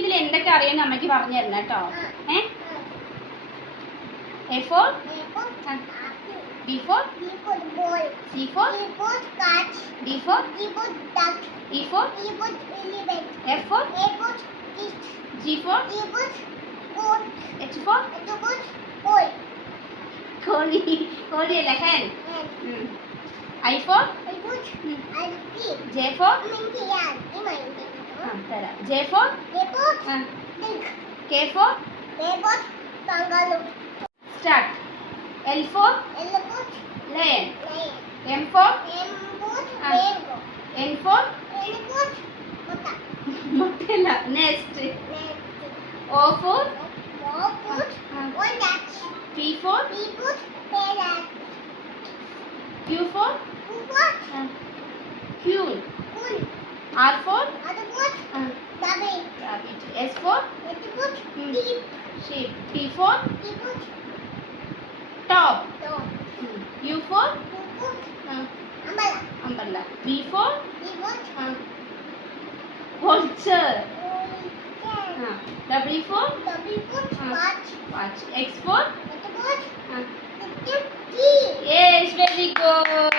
ഇതിൽ എന്തൊക്കെ അറിയാമെന്ന് അമ്മയ്ക്ക് പറഞ്ഞു തരണം കേട്ടോ. A for B for ball. C for Catch. D for Duck. E for Elephant. F for Fish. G for Goat. H for Boy. കോഴി അല്ല hen. I for J for തരാം. J for K for start. L for lion. M for N for മുട്ടല്ല nest. O for P for Q for queen. R for rabbit. S for sheep. T for top. U for umbrella. V for vulture. W for watch. X for yes, very good.